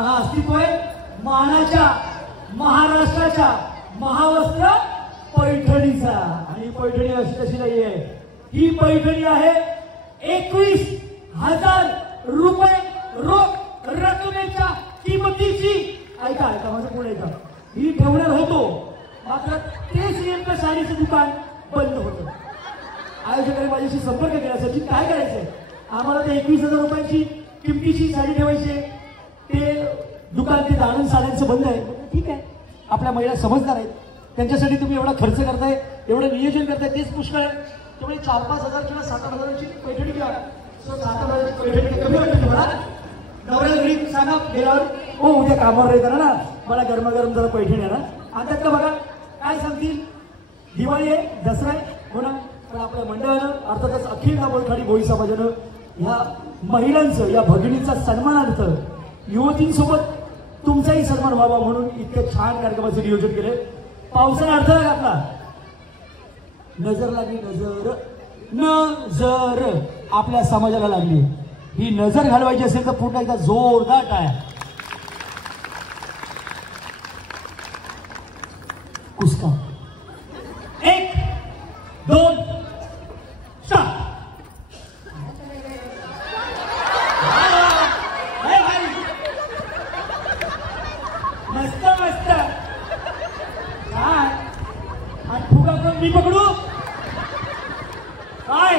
हा अस्तित्व आहे मानाच्या महाराष्ट्राच्या महावस्त्र पैठणीचा। आणि पैठणी अशी तशी नाहीये, ही पैठणी आहे 21,000 रुपये रोख रकमेच्या किमतीची। ऐका ऐका माझं पुढे ऐका, ही ठेवणार होतो मात्र तेच नेमकं साडीचं दुकान बंद होतं। आयोजकांनी माझ्याशी संपर्क केल्यासाठी काय करायचंय, आम्हाला ते 21,000 रुपयांची किमतीची साडी ठेवायची, ते दुकान ते दाणन साड्यांचं बंद आहे। ठीक आहे, आपल्या महिला समजदार आहेत, त्यांच्यासाठी तुम्ही एवढा खर्च करताय, एवढं नियोजन करताय, तेच पुष्कळ आहे। त्यामुळे 4-5 हजार किंवा 7-8 हजाराची पैठणी घ्या। 7-8 हजाराची पैठणी कमी वाटते तुम्हाला? नवऱ्याला घरी सांगा गेल्यावर, हो उद्या कामावर येताना ना मला गरमागरम जरा पैठणी आहे ना। आता का बघा काय सांगतील, दिवाळी आहे, दसरा आहे, हो ना। पण आपल्या मंडळानं अर्थातच अखिल दाभोळखाडी भोई समाजानं ह्या महिलांचं, या भगिनीचा सन्मानार्थ युवतींसोबत तुमचाही सन्मान व्हावा म्हणून इतक्या छान कार्यक्रमाचं नियोजन केलंय। पावसाने अडथळा घातला, नजर लागली, नजर नजर आपल्या समाजाला लागली। ही नजर घालवायची असेल तर पुन्हा एकदा जोरदार टाळ्या। कुस्का 1 2 3 मस्त मस्त काय आणि फुगा कोण मी पकडू काय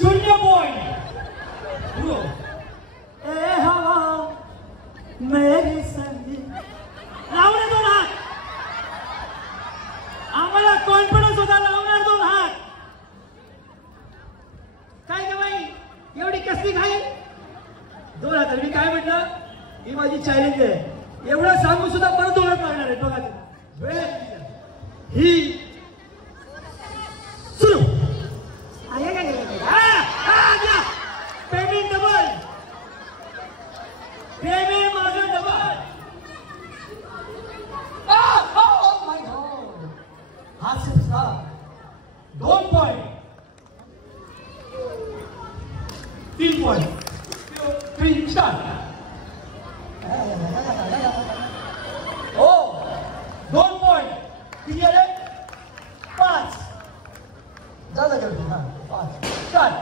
0 पॉइंट। ए हवा मेरी संगी लावणे 2 हात, आम्हाला कॉन्फिडन्स होता लावणार 2 हात। काय ग बाई एवढी कसली घाई 2 हात? मी काय म्हटलं, ही माझी चॅलेंज आहे, एवढं सांगू सुद्धा परत 2 हात लागणार आहे। बघा ही सुरू पेमेंट डबल, पेमेंट माझं डबल। हा 2 पॉइंट 3 पॉइंट 3 स्टार्ट। हो 2 पॉइंट किती आले 5 झालं का? 5 स्टार्ट।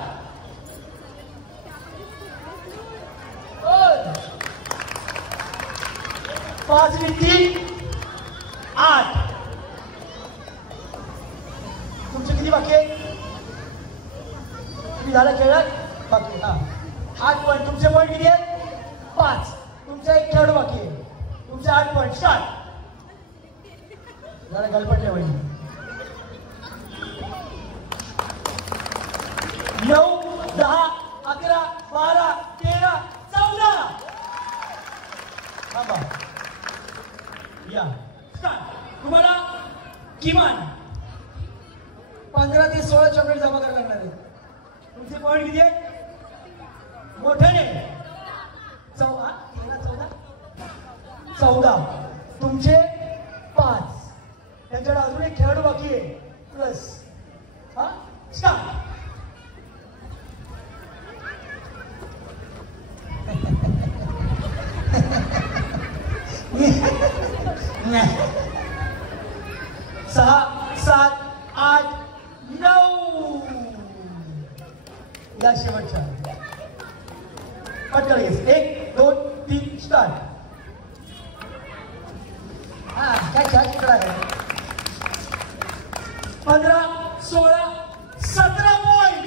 5 आणि 3 8। तुमचे किती बाकी आहे? तुम्ही झालं खेळत बाकी? हा 8 पॉइंट। तुमचे पॉइंट किती आहेत? 5। तुमचा एक खेळ बाकी आहे, तुमचे 8 पॉइंट स्टार्ट। जरा गलपटल्या वहिनी 9 10 11 12 13 14 थांबा या स्टार्ट। तुम्हाला किमान 15 ते 16 चॉकलेट जमा करायला लागणार आहे। तुमचे पॉइंट किती आहेत? मोठे 14 तुमचे 5। त्यांच्याकडे अजून एक खेळाडू बाकी आहे प्लस। हा स्टार्ट। सहा 7 8 9 या शेवटच्या पटकन 1 2 3 स्टार्ट। हा काय छान खेळा 15 16 17 पॉइंट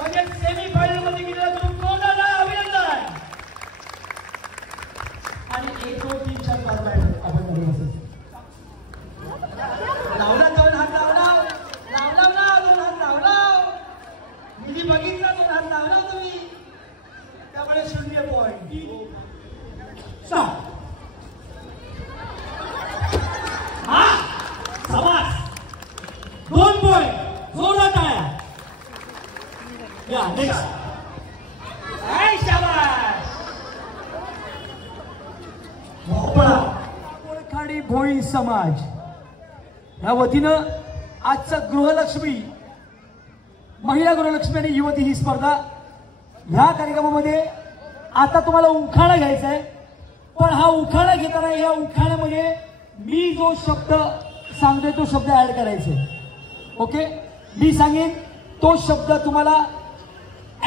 म्हणजे सेमी फायनल मध्ये गेलेला तुम्ही कोणाला अभिनंदन। आणि 1 2 3 4 5 आपण लावला 2 हात लावला लावला 2 हात लावला मी बघितला 2 हात लावला तुम्ही, त्यामुळे 0 पॉइंट। हा समास 2 पॉइंट जोरदार टाळ्या या नेक्स्ट। काय शाबास दाभोळखाडी भोई समाज या वतीनं आजचा गृहलक्ष्मी महिला गृहलक्ष्मी आणि युवती ही स्पर्धा ह्या कार्यक्रमामध्ये आता तुम्हाला उखाणा घ्यायचा आहे, पण हा उखाणा घेताना या उखाण्यामध्ये मी जो शब्द सांगतोय तो शब्द ऍड करायचे. ओके, मी सांगेन तो शब्द तुम्हाला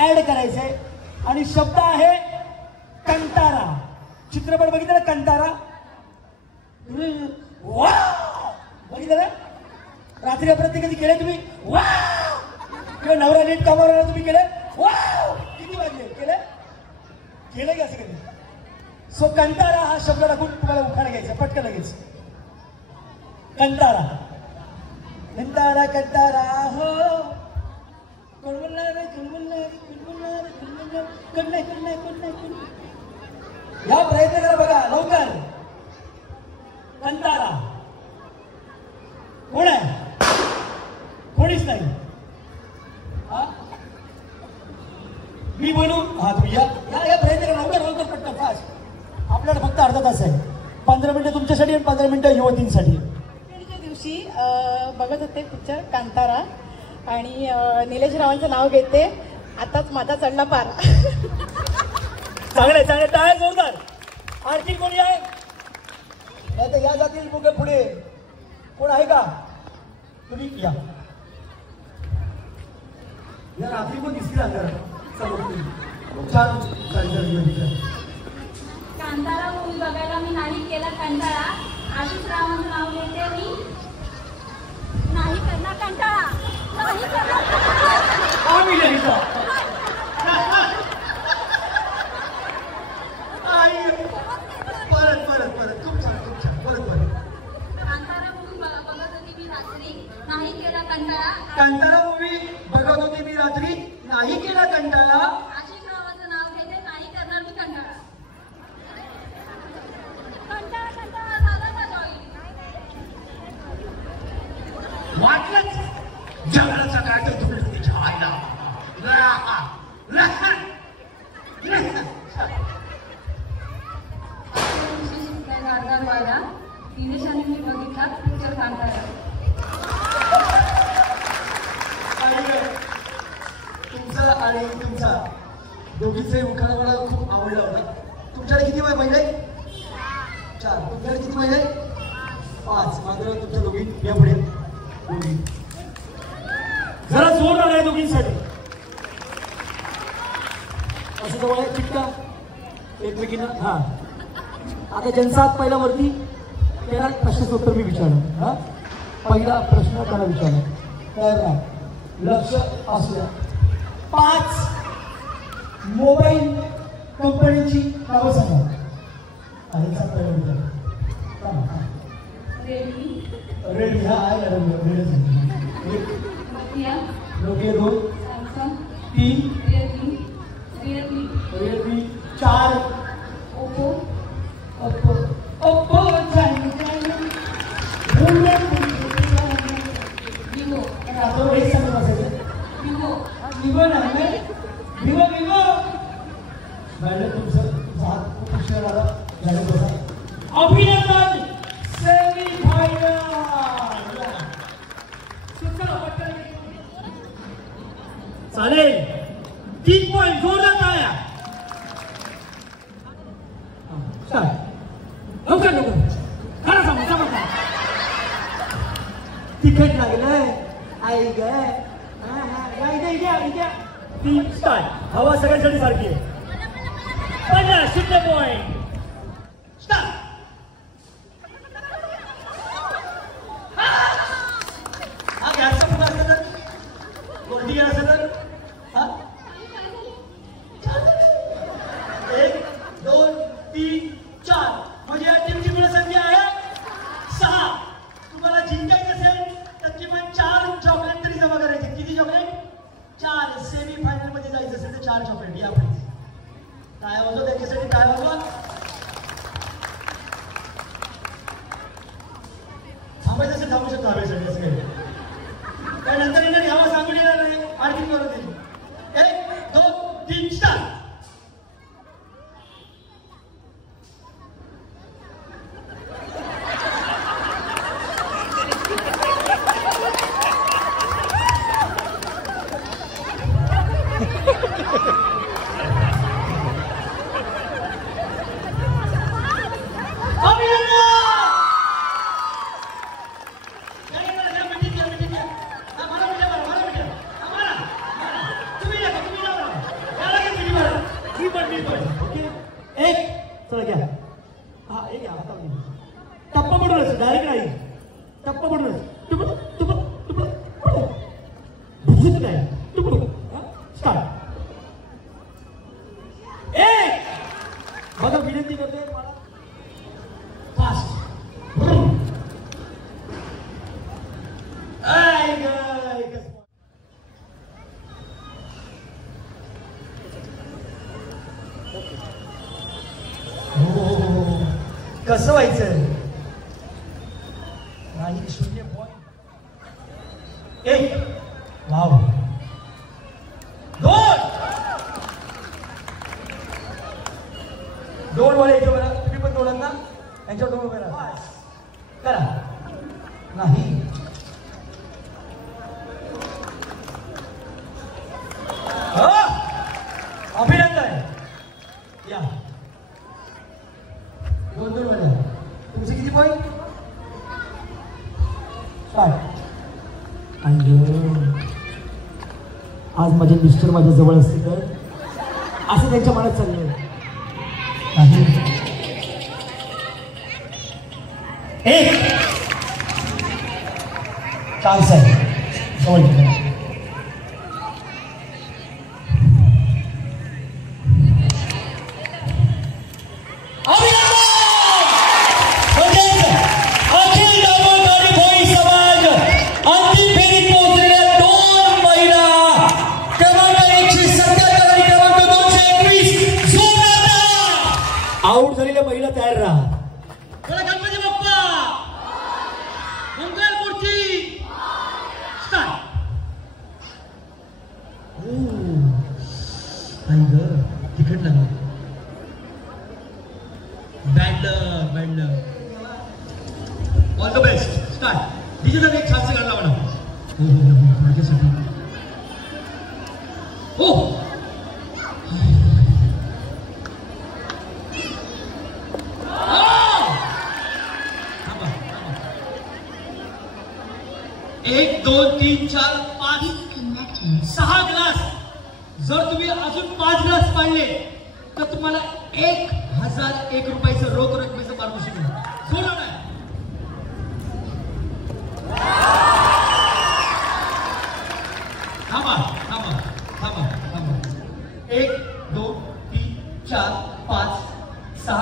ऍड करायचा आहे. आणि शब्द आहे कंटारा. चित्रपट बघितलं कंटारा? बघितलं? रात्री अपरात्री कधी केले तुम्ही? किंवा नवरा नीट कामावर तुम्ही केले? किती वाजले केले? केले का असं कधी? सो कंटारा हा शब्द टाकून तुम्हाला उखाणा घ्यायचा पटकन लगेच. कंटारा कंटारा कंटारा हो या प्रयत्न करा बघा लवकर. कंटारा कोण आहे? कोणीच नाही. मी बोलू? हा तुम्ही या प्रयत्न करा लवकर लवकर पटकन फास्ट. आपल्याला फक्त अर्धा तास आहे. 15 मिनिटं तुमच्यासाठी आणि 15 मिनिटं युवतींसाठी. दिवशी बघत होते पिक्चर कांतारा आणि निलेश रावांचं नाव घेते. आताच माझा चढला पार. चांगले चांगले टाळ्या जोरदार. आणखी कोणी आहे? नाही तर या जातील मुलं पुढे. कोण आहे का? तुम्ही या. रात्री पण दिसतील अंधारात. छान कांतारा मूवी बघायला मी नाही केला कंटाळा. आशिष रावांचं नाव घेते मी. नाही करणार कंटाळा. नाही करणार परत परत परत खूप छान परत परत. कांतारा मूवी बघत होती मी रात्री. नाही केला कंटाळा. कांतारा मूवी बघत होती मी रात्री. नाही केला कंटाळा. आशिष रावांचं नाव घेते. नाही करणार मी कंटाळा. कंटाळा कंटाळा झाला का जॉई? वाटलंच जगाचा काय तर तुम्ही छायला वाला दिनेशाने मी बघितला पिक्चर कांतारा. तुमचा आणि तुमचा दोघीचे उखाणा मला खूप आवडला होता. तुमच्याकडे किती महिने? 4. तुमच्याकडे किती महिने? 5. मात्र तुमच्या दोघी या पुढे जरा जोर आलाय दोघींसाठी. असं जवळ आहे चिटका एकमेकींना. हा आता ज्यांचा हात पहिला वरती त्याला प्रश्नाचं उत्तर मी विचारणार. हा पहिला प्रश्न त्याला विचारणार. तर लक्ष असल्या 5 मोबाईल कंपनीची नावं सांगा. आणि पहिला विचार रेडी. हा आहे madam Nokia 2 3 Realme 4 Oppo Vivo madam तुमचा हात खूप उशीर आला. अभिनंदन. सेमीफायनल. चालेल 3 पॉईंट जोरदार टाळ्या. लवकर लवकर खरं सांगू तिखट लागलंय आई ग. स्टार्ट. हवा सगळ्यांसाठी सारखी आहे. 50 पॉईंट स्टार्ट. हा गॅसचा फुगा असतं तर गोल्डी गॅस असतं तर 1 2 3 4 म्हणजे या टीमची गुण संख्या आहे 6. तुम्हाला जिंकायचं असेल तर किमान 4 चॉकलेट तरी जमा करायचे. किती चॉकलेट? 4. सेमी फायनल मध्ये जायचं असेल तर 4 चॉकलेट या प्लीज. काय वाजव त्याच्यासाठी काय वाजवा. थांबायचं असेल थांबू शकतो हवेसाठी. असं काही त्यानंतर येणारी हवा सांगून येणार नाही. आणखी परत येईल. 1 2 3 स्टार्ट. ओके एक चला घ्या हा एक घ्या आता टप्पा पडूनच डायरेक्ट नाही टप्पा पडूनच टुपड टुपड टुपड भुजत नाही टुपड स्टार्ट एक बघा विनंती करते मला फास्ट कसं व्हायचं नाही 0.1 वाव 2 वाले याच्या बघा तुम्ही पण दोन ना यांच्या दोन उभे राहा करा नाही अभिनंदन या 2 वाले तुमचे किती पॉईंट आज माझे मिस्टर माझ्या जवळ असते तर असं त्यांच्या मनात चाललंय एक चान्स आहे जवळ आउट झालेल्या महिला तयार राहा गणपती बाप्पा मंगल मूर्ती तिखट लागलं band all the best start digital एक छानसे गाणं म्हणा माझ्यासाठी हो एक 2 3 4 5 6 ग्लास जर तुम्ही अजून 5 ग्लास पाडले तर तुम्हाला 1001 रुपयाचं रोख रकमेचं पारितोषिक मिळेल सोडा नाही थांबा थांबा थांबा थांबा 1 2 3 4 5 6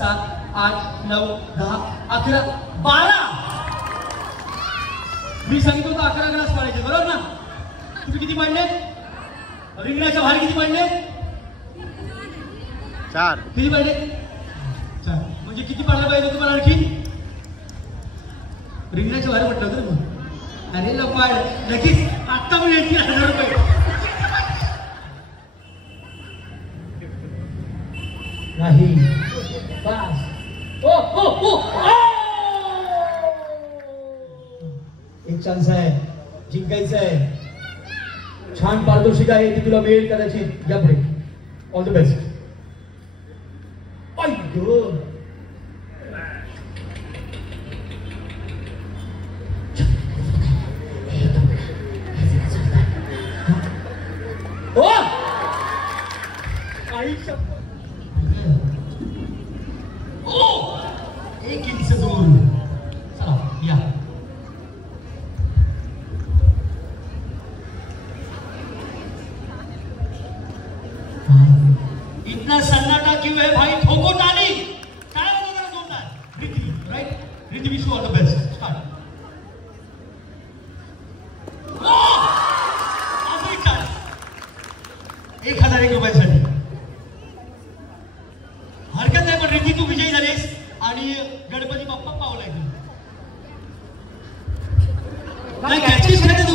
7 8 9 10 11 12 मी सांगितलं होतं 11 ग्लास पाडायचे बरोबर ना तुम्ही किती पाडले रिंगणाच्या बाहेर किती पाडले 4 किती पाडले 4 म्हणजे किती पाडलं पाहिजे तुम्हाला आणखी रिंगणाच्या बाहेर म्हटलं होतं मग अरे लपाड नक्कीच आत्ता पण 1000 रुपये नाही बस ओ ओ ओ एक चान्स आहे जिंकायचं आहे छान पारितोषिक आहे ती तुला मिळेल कदाचित या पुढे ऑल द बेस्ट एक इंच दूर चला या इतना सन्नाटा क्यों है भाई ठोको ताली काय वगैरे जोरदार Riddhi right Riddhi wish you all the best start 1001 रुपयासाठी हरकत नाही पण रिद्धी तू विजयी झालीस आणि गणपती बाप्पा पावलाय तू काय कॅचेस खेळते तू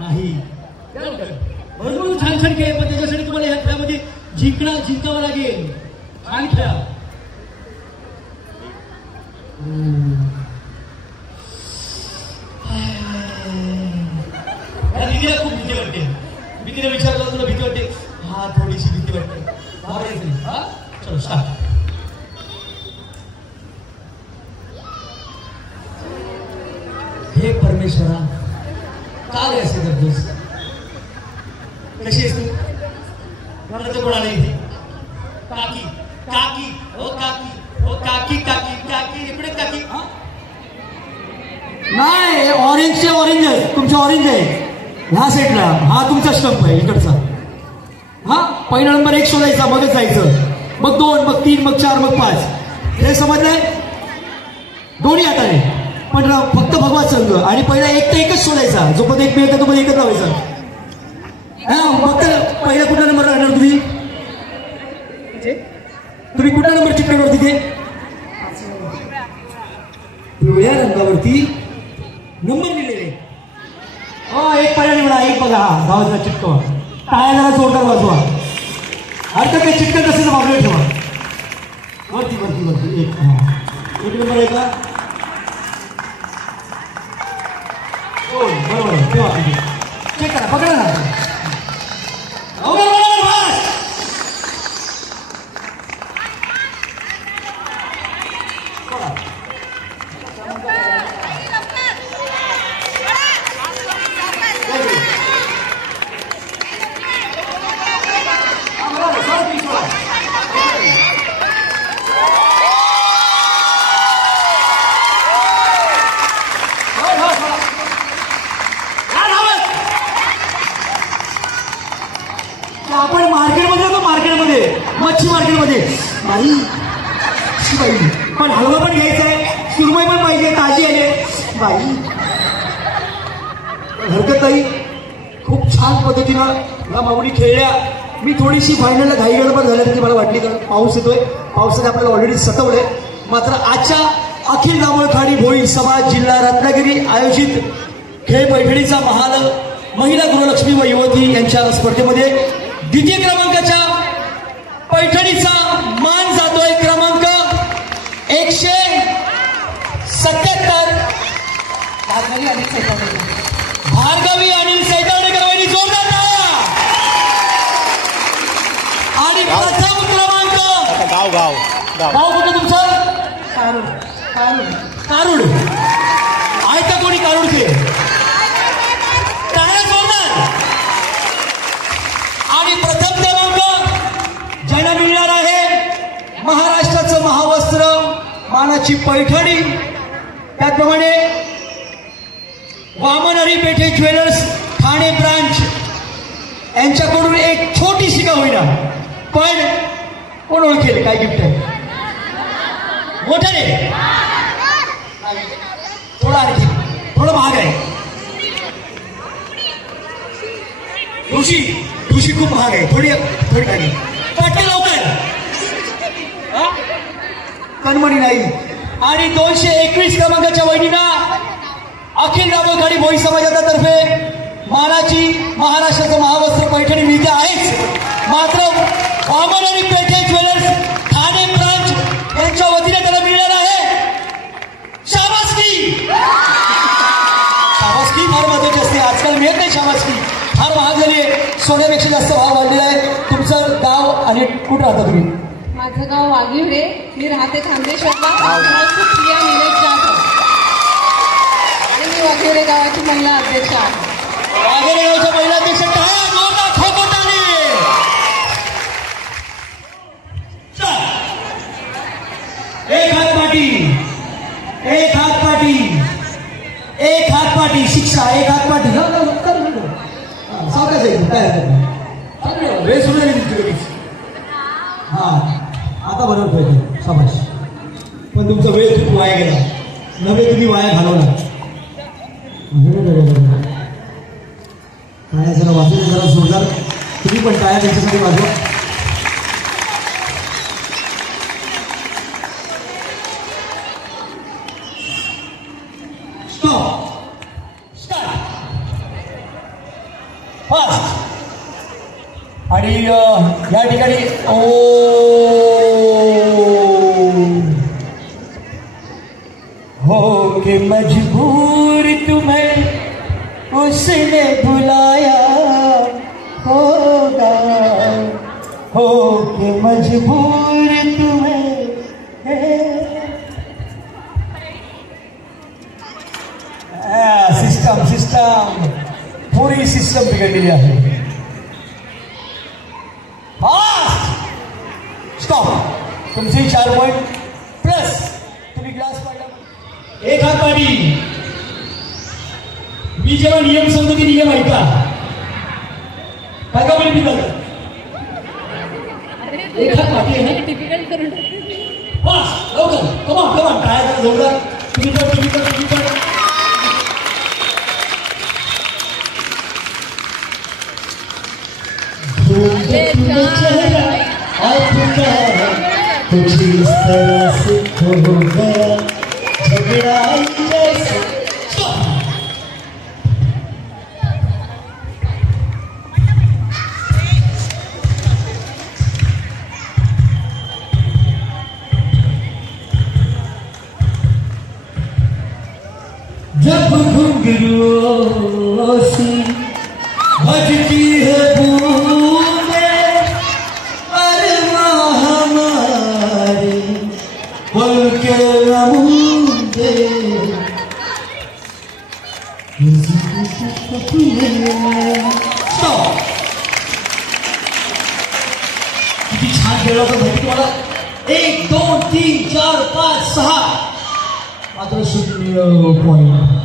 नाही भरपूर छान छान खेळ पण त्याच्यासाठी तुम्हाला ह्या खेळामध्ये जिंकावं लागेल छान खेळा दिदीला खूप भीती वाटते मी तिला विचारलं तुला भीती वाटते हा थोडीशी भीती वाटते घाबरायचं हा चलो स्टार्ट हे परमेश्वरा का रे असे करतोस कशी आहेस तू घराचं कोण आले काकी काकी ओ काकी ओ काकी काकी काकी इकडे काकी नाही ऑरेंजचे ऑरेंज आहे तुमचे ऑरेंज आहे ह्या साईडला हा तुमचा स्टंप आहे इकडचा हा पहिला नंबर 1 शोधायचा मगच जायचं मग 2 मग 3 मग 4 मग 5 हे समजलंय दोन्ही हाताने पण फक्त भगवा संघ आणि पहिला एक तर एकच शोधायचा जो पण एक मिळतो तो पण एकच लावायचा हा फक्त पहिला कुठला नंबर राहणार तुम्ही कुठला नंबर चिठ्ठीवर तिथे पिवळ्या रंगावरती नंबर लिहिलेले एक पर्याय निवडा एक बघा हा गावाचा चिठ्ठा टाळ्या जरा जोरदार वाजवा अर्थ काही चिठ्ठा तसेच बाजूला ठेवा वरती वरती वरती एक नंबर आहे का बरोबर आहे ठेवा चेक करा पकडा ना आपण मार्केटमध्ये जातो मार्केटमध्ये मच्छी मार्केटमध्ये बाई पण हलवा पण घ्यायचा आहे सुरमई पण पाहिजे ताजी आले बाई हरकत नाही खूप छान पद्धतीनं या माऊली खेळल्या मी थोडीशी फायनलला घाई गडबड झाल्यासारखी मला वाटली कारण पाऊस येतोय पावसाने आपल्याला ऑलरेडी सतवलंय मात्र आजच्या अखिल दाभोळखाडी भोई समाज जिल्हा रत्नागिरी आयोजित खेळ पैठणीचा महाल महिला गृहलक्ष्मी व युवती यांच्या स्पर्धेमध्ये द्वितीय क्रमांकाच्या पैठणीचा मान जातोय क्रमांक 177 भार्गवी अनिल सैतावडेकर वहिनी जोरदार टाळ्या आणि प्रथम क्रमांक गाव कुठं तुमचं कारुड आहे का कोणी कारुडचे टाळ्या जोरदार आणि प्रथम क्रमांक ज्यांना मिळणार आहे महाराष्ट्राचं महावस्त्र मानाची पैठणी त्याचप्रमाणे वामनहरी पेठे ज्वेलर्स ठाणे ब्रांच यांच्याकडून एक छोटीशी का होईना पण कोण ओळखेल काय गिफ्ट आहे मोठं रे थोडं आणखी थोडं महाग आहे ठुशी खूप महाग आहे थोडी खाली पाटील लवकर कणमणी नाही आणि 221 क्रमांकाच्या वहिनीना अखिल दाभोळखाडी भोई समाजातर्फे मानाची महाराष्ट्राचं महावस्त्र पैठणी मिळते आहेच मात्र वामनहरी पेठे ज्वेलर्स ठाणे ब्रांच यांच्या वतीने त्याला मिळणार आहे शाबासकी फार महत्वाची असते आजकाल मिळत नाही शाबासकी फार महाग झाली आहे सोन्यापेक्षा जास्त भाव वाढलेला आहे तुमचं गाव आणि कुठं राहता तुम्ही माझं गाव वाघिवरे मी राहते खानदेशला खूप प्रिया निलेश जाधव आणि मी वाघिवरे गावाची महिला अध्यक्ष आहे वाघिवरे गावच्या महिला अध्यक्ष एक हात पाठी शिक्षा एक हात पाठी सावकाश आहे काय वेळ सुरू झाली तुमची हा आता बरोबर पाहिजे शाबास पण तुमचा वेळ खूप वाया गेला नव्हे तुम्ही वाया घालवला टाळ्या जरा वाजवून जरा जोरदार तुम्ही पण टाळ्या त्यांच्यासाठी वाजवा आणि या ठिकाणी हो के मजबूर तुम्हें उसने बुलाया होगा हो के मजबूर तुम्हें सिस्टम पूरी सिस्टम बिघडलेली आहे फास्ट स्टॉप. तुमचे 4 पॉइंट प्लस तुम्ही ग्लास पाडला. एक हात पाडी. मी जेव्हा नियम सांगतो ते नियम ऐका. काय का बोले मी एक हात पाठी आहे डिफिकल्ट करून फास्ट लवकर. कमान कमान काय जोरदार. तुम्ही पण कुछ इस तरह से हो गया झगड़ा जैसे. जब घुंघरुओं से बजती है बूंदें अरमां हमारे पल के लम्हे किती छान खेळला होता माहिती तुम्हाला. 1 2 3 4 5 6 मात्र 0 पॉइंट.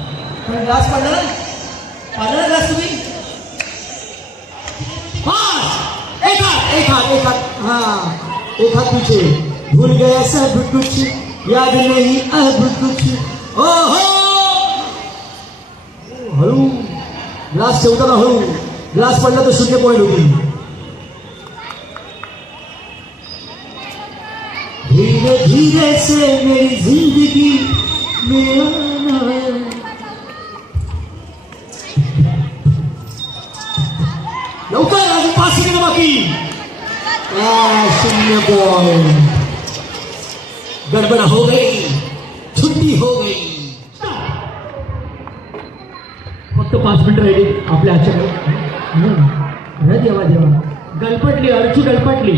पण ग्लास पाडला ना ग्लास तुम्ही. एक हाथ हाँ एक हाथ पीछे. भूल गया सब कुछ याद नहीं अब कुछ. ओहो हळू ग्लास ठेवताना हळू. ग्लास पडला तर 0 पॉइंट होतील. धीरे धीरे से मेरी जिंदगी में लवकर अजून 5 सेकंद बाकी. 0 पॉइंट. गड़बड़ हो गई. छुट्टी हो गई. फक्त 5 मिनिट राहिली आपल्या आजच्या. देवा देवा गलपटली अर्चू गलपटली.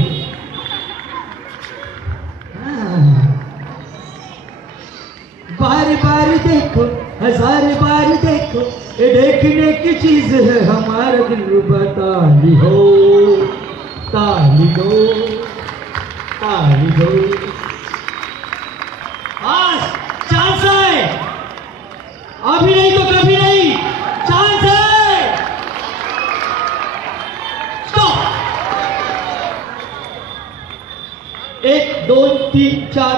बार बार देखो हजार बार देखो ये देखने की चीज है हमारा दिल बताली हो. ताली दो ताली दो. आज चांस है अभी नहीं तो कभी नहीं. चांस है. स्टॉप. 1 2 3 4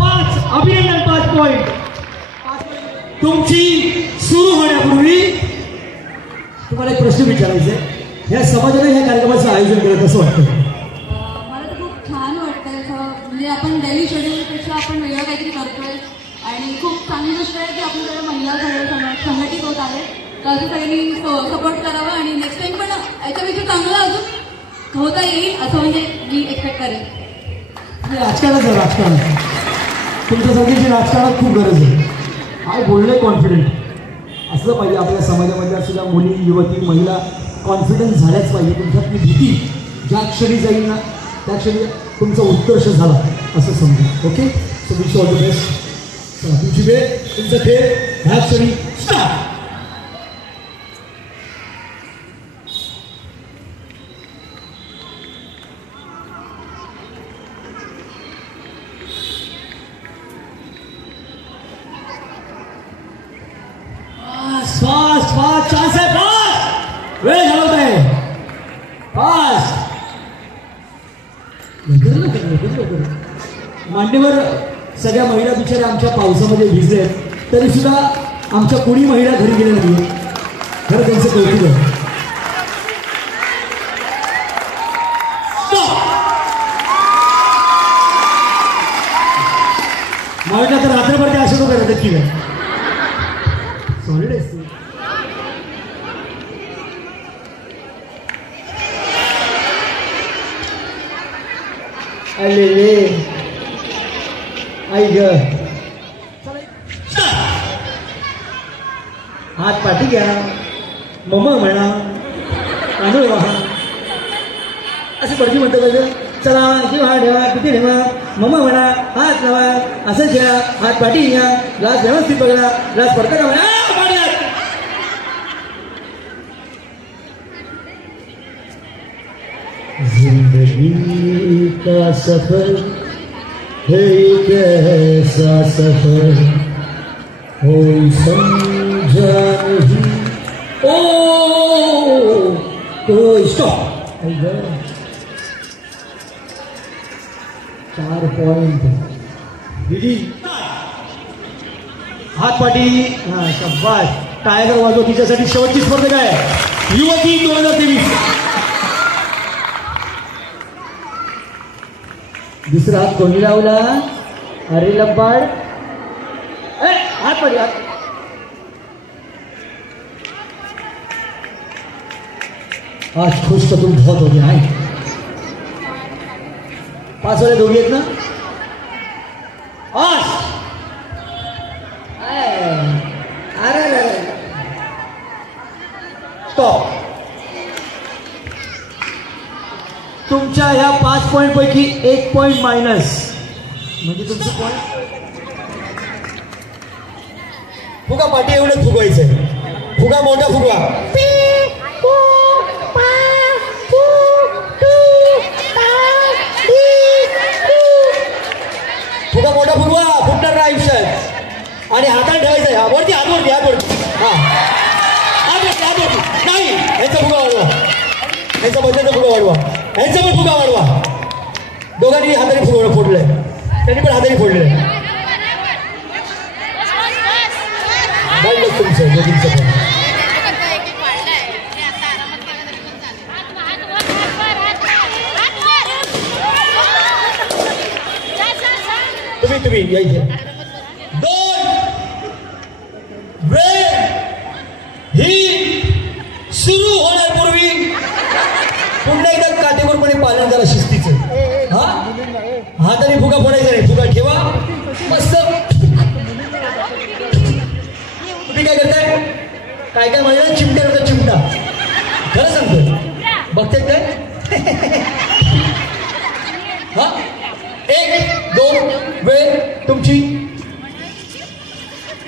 5 अभिनंदन. 5 पॉइंट. तुमची सुरू होण्यापूर्वी तुम्हाला एक प्रश्न विचारायचा आहे. या समाजाने या कार्यक्रमाचं आयोजन केलं कसं वाटतं. मला तर खूप छान वाटतंय. म्हणजे आपण डेली शेड्यूलपेक्षा आपण वेगळं काहीतरी करतोय आणि खूप चांगली गोष्ट आहे की आपल्याकडे महिला संघटित होत आहे. तर असं सगळ्यांनी सपोर्ट करावं आणि नेक्स्ट टाइम पण याच्यापेक्षा चांगलं अजून होता येईल असं म्हणजे मी एक्सपेक्ट करेन. राजकारणाचं राजकारण तुमच्या सगळ्यांची राजकारणात खूप गरज आहे. आय बोलणे कॉन्फिडंट असलं पाहिजे. आपल्या समाजामध्ये असलेल्या मुली युवती महिला कॉन्फिडन्स झाल्याच पाहिजे. तुमच्यातली भीती ज्या क्षणी जाईल ना त्या क्षणी तुमचा उत्कर्ष झाला असं समजा. Okay so wish all the best. तुमची वेळ तुमचा खेळ ह्या क्षणी स्टार्ट. फास्ट फास्ट चांस है. फास्ट वेळ घालवत आहे. फास्ट मांडीवर सगळ्या महिला बिचाऱ्या आमच्या पावसामध्ये भिजले तरी सुद्धा आमच्या कोणी महिला घरी गेल्या नाही. खरं त्यांचं कौतुक आहे. मला तर रात्रभर ते असं करत की काय सॉलिड आहे. अले आई ग हात पाठी घ्या. मम्मा म्हणा तांदूळ वाहा असे पडकी म्हणतो पाहिजे. चला जेव्हा ठेवा किती ठेवा मम्मा म्हणा हात लावा असं घ्या. हात पाठी घ्या. ग्लास व्यवस्थित बघा. ग्लास पडता का म्हणा. जिंदगी का सफर है एक ऐसा सफर कोई समझा नहीं ओ कोई स्टॉप 4 पॉइंट दिली हातपाटी हा शाबास टायगर वाजव तिच्यासाठी शेवटची स्पर्धा आहे युवती 2023 दुसरा हात कोणी लावला अरे लंबाड हात पडी हात आज खुश तो तुम बहुत हो गया है 5 वाले दोघी आहेत ना आज अरे स्टॉप तुमच्या ह्या 5 पॉइंट पैकी 1 पॉइंट मायनस म्हणजे तुमचं पॉइंट फुगा पाठी एवढंच फुगवायचंय फुगा मोठा फुगवा फुगा मोठा फुगवा फुटणार ना आयुष्यात आणि हातात ठेवायचंय हा वरती हात वरती हा हात वरती नाही ह्याचा फुगा वाढवा ह्याचा बदलाचा फुगा वाढवा ह्याचा पण फुगा वाढवा दोघांनी हाताने फुगा फोडलंय त्यांनी पण हाताने फोडलंय वाढलं तुमचं दोघींचं पण तुम्ही यायचे 2 वेळ ही सुरू होण्यापूर्वी पुन्हा एकदा काटेकोरपणे पालन करा शिस्तीचं हा हाताने फुगा फोडायचा नाही फुगा ठेवा मस्त तुम्ही काय करताय काय म्हणजे चिमटा करता चिमटा खरं सांगतो बघताय काय हा 1 2 वेळ तुमची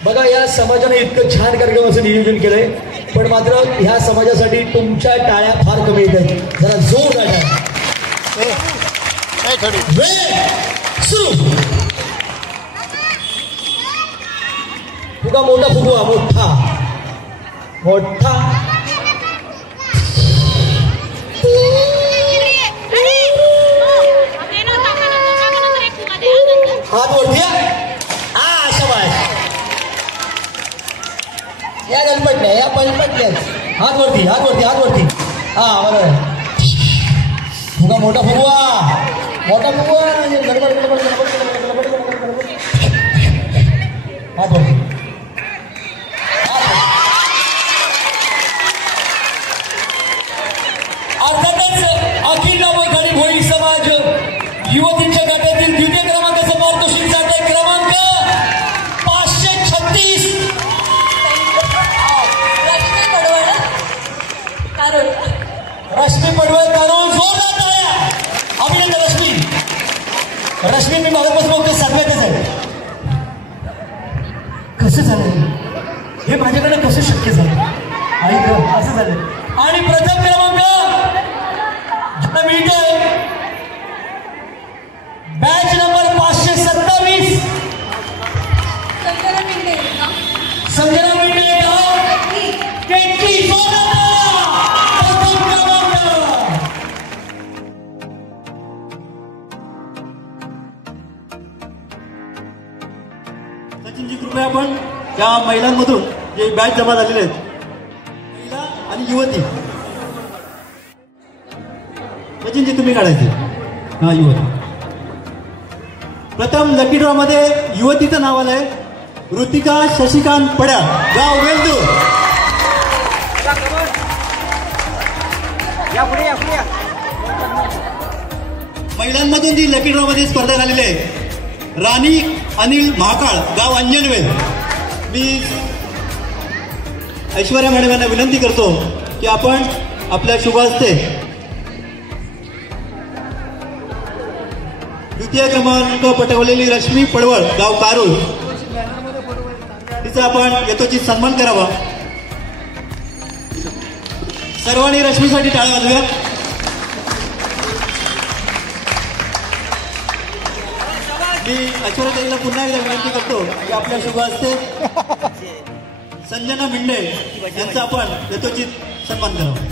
बघा या समाजाने इतकं छान कार्यक्रमाचं नियोजन केलंय पण मात्र ह्या समाजासाठी तुमच्या टाळ्या फार कमी येत आहेत जरा जोर टाळ्या वेळ सुरू फुगा मोठा फुगवा मोठा मोठा हात वरती हा शाबास या गणपटल्या या पलपटल्याच हात वरती हात वरती हात वरती हा बरोबर फुगा मोठा फुगवा गडबड गडबड हात वरती अर्थातच अखिल नवघडी भोई समाज युवतींच्या गटातील द्वितीय क्रमांकाचा पारितोषिक जात आहे क्रमांक 536 रश्मी पडवळ कारोल जोरदार टाळ्या अभिनंदन रश्मी मी मागपासून बघतो सगळ्यातच आहे कसं झालं हे माझ्याकडे कसं शक्य झालं आई असं झालं आणि प्रथम क्रमांक मिळतोय बॅच नंबर 527 संजना मिंडे सचिनजी कृपया आपण त्या महिलांमधून जे बॅच जमा झालेले आहेत महिला आणि युवती सचिनजी तुम्ही काढायचे हा युवती प्रथम लकी ड्रॉ मध्ये युवतीचं नाव आलंय ऋतिका शशिकांत पड्या गाव वेलदूर महिलांमधून जी लकी ड्रॉ मध्ये स्पर्धा झालेली आहे राणी अनिल महाकाळ गाव अंजनवेल मी ऐश्वर्या मॅडम यांना विनंती करतो की आपण आपल्या शुभ हस्ते द्वितीय क्रमांक पटवलेली रश्मी पडवळ गाव कारोल तिचा आपण यथोचित सन्मान करावा सर्वांनी रश्मीसाठी टाळ्या वाजव्या मी ऐश्वर्याताईला पुन्हा एकदा विनंती करतो की आपल्या शुभ हस्ते संजना मिंडे यांचा आपण यथोचित सन्मान करावा.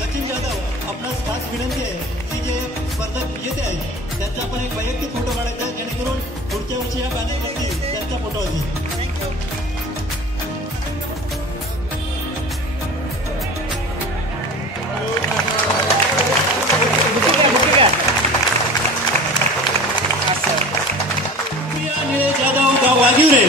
सचिन जाधव, आपणास खास विनंती आहे की जे स्पर्धक विजेते आहेत त्यांचा आपण एक वैयक्तिक फोटो काढायचा आहे, जेणेकरून पुढच्या वर्षी या बॅनरवरती त्यांचा फोटो असेल. निलेश जाधव, गाव वाघिवरे.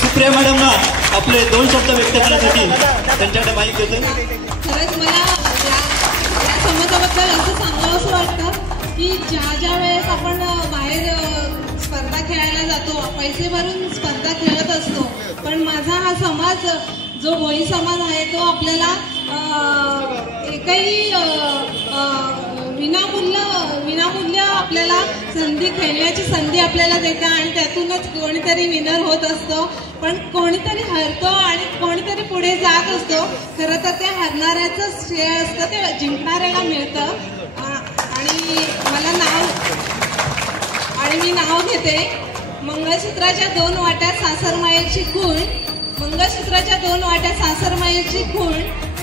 सुप्रिया मॅडमना आपले 2 शब्द व्यक्त करण्यासाठी त्यांच्याकडे माईक देते. खरंच मला या समाजाबद्दल असं सांगावंसं वाटतं की ज्या वेळेस आपण बाहेर स्पर्धा खेळायला जातो, पैसे भरून स्पर्धा खेळत असतो, पण माझा हा समाज जो भोई समाज आहे तो आपल्याला एकही विनामूल्य आपल्याला खेळण्याची संधी आपल्याला देते आणि त्यातूनच कोणीतरी विनर होत असतो, पण कोणीतरी हरतो आणि कोणीतरी पुढे जात असतो. खरं तर ते हरणाऱ्याचं श्रेय असतं, ते जिंकणाऱ्याला मिळतं. आणि मी नाव घेते मंगळसूत्राच्या 2 वाट्या सासरमायेची खूण, मंगळसूत्राच्या 2 वाट्या सासरमायेची खूण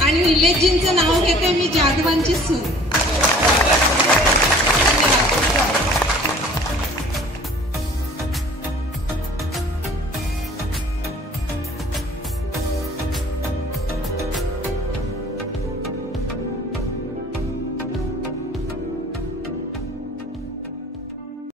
आणि निलेशजींचं नाव घेते मी जाधवांची सून.